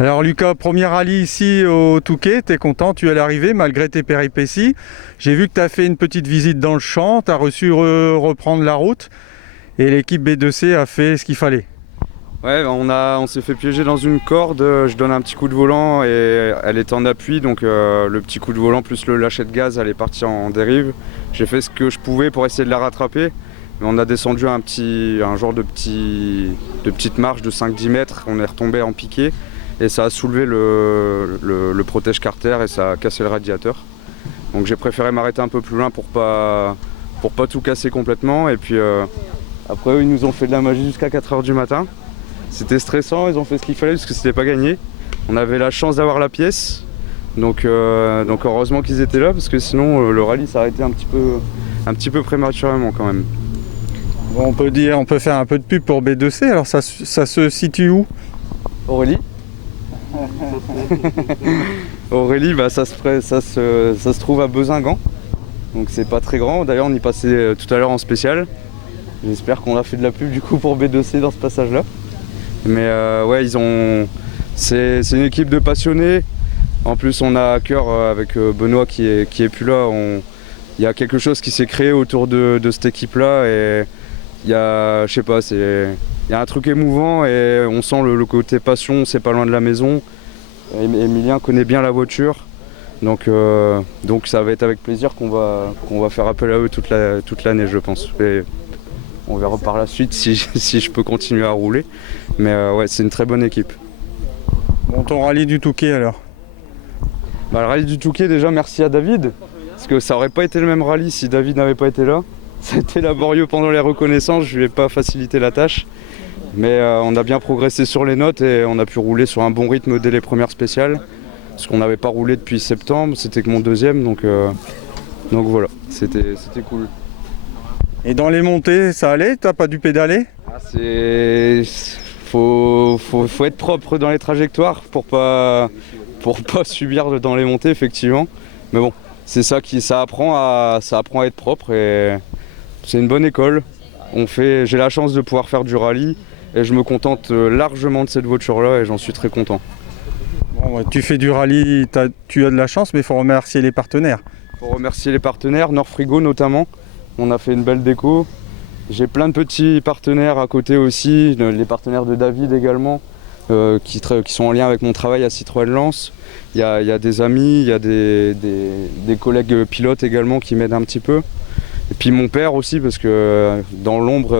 Alors Lucas, premier rallye ici au Touquet, t'es content, tu es à l'arrivée malgré tes péripéties. J'ai vu que tu as fait une petite visite dans le champ, tu as reçu reprendre la route et l'équipe B2C a fait ce qu'il fallait. Ouais, on s'est fait piéger dans une corde, je donne un petit coup de volant et elle est en appui, donc le petit coup de volant plus le lâcher de gaz, elle est partie en dérive. J'ai fait ce que je pouvais pour essayer de la rattraper, mais on a descendu un genre de petite marche de 5-10 mètres, on est retombé en piqué et ça a soulevé le protège carter et ça a cassé le radiateur. Donc j'ai préféré m'arrêter un peu plus loin pour pas tout casser complètement, et puis après eux, ils nous ont fait de la magie jusqu'à 4 h du matin. C'était stressant, ils ont fait ce qu'il fallait parce que c'était pas gagné. On avait la chance d'avoir la pièce, donc heureusement qu'ils étaient là parce que sinon le rallye s'arrêtait un petit peu prématurément quand même. Bon, on peut faire un peu de pub pour B2C, alors ça se situe où? Aurélie Aurélie, ça se trouve à Bezingan, donc c'est pas très grand. D'ailleurs on y passait tout à l'heure en spécial. J'espère qu'on a fait de la pub du coup pour B2C dans ce passage là. Mais ouais, c'est une équipe de passionnés. En plus on a à cœur avec Benoît qui est plus là. Il y a quelque chose qui s'est créé autour de cette équipe là et il y a, je sais pas, il y a un truc émouvant et on sent le côté passion, c'est pas loin de la maison. Emilien connaît bien la voiture, donc ça va être avec plaisir qu'on va faire appel à eux toute l'année, je pense. Et on verra par la suite si je peux continuer à rouler, mais ouais, c'est une très bonne équipe. Bon, ton rallye du Touquet alors? Le rallye du Touquet, déjà merci à David, parce que ça aurait pas été le même rallye si David n'avait pas été là. C'était laborieux pendant les reconnaissances, je lui ai pas facilité la tâche. Mais on a bien progressé sur les notes et on a pu rouler sur un bon rythme dès les premières spéciales. Parce qu'on n'avait pas roulé depuis septembre, c'était que mon deuxième, donc voilà, c'était cool. Et dans les montées, ça allait? T'as pas dû pédaler? Faut être propre dans les trajectoires pour pas subir dans les montées, effectivement. Mais bon, c'est ça ça apprend à être propre et c'est une bonne école. J'ai la chance de pouvoir faire du rallye et je me contente largement de cette voiture-là et j'en suis très content. Bon, tu fais du rallye, tu as de la chance, mais il faut remercier les partenaires. Il faut remercier les partenaires, Nord-Frigo notamment. On a fait une belle déco. J'ai plein de petits partenaires à côté aussi, les partenaires de David également, qui sont en lien avec mon travail à Citroën Lens. Il y a des amis, il y a des collègues pilotes également qui m'aident un petit peu. Et puis mon père aussi, parce que dans l'ombre,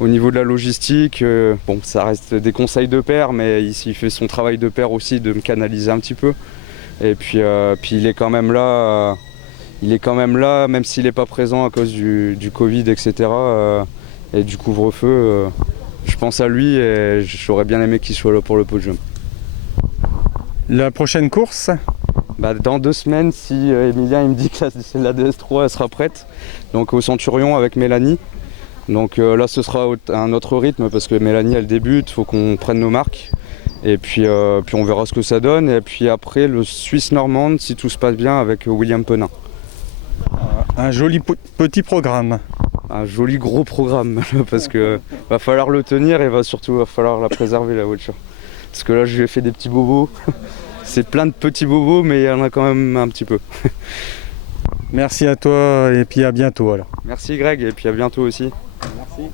au niveau de la logistique, bon, ça reste des conseils de père, mais il fait son travail de père aussi, de me canaliser un petit peu. Et puis il est quand même là, même s'il n'est pas présent à cause du Covid, etc. Et du couvre-feu. Je pense à lui et j'aurais bien aimé qu'il soit là pour le podium. La prochaine course? Dans 2 semaines, si Emilien il me dit que la DS3 elle sera prête, donc au Centurion avec Mélanie. Donc là ce sera à un autre rythme parce que Mélanie elle débute, il faut qu'on prenne nos marques. Et puis on verra ce que ça donne. Et puis après le Suisse normande si tout se passe bien avec William Penin. Un joli petit programme. Un joli gros programme parce que va falloir le tenir et va falloir la préserver la voiture. Parce que là je lui ai fait des petits bobos. C'est plein de petits bobos, mais il y en a quand même un petit peu. Merci à toi et puis à bientôt alors. Merci Greg et puis à bientôt aussi. Merci.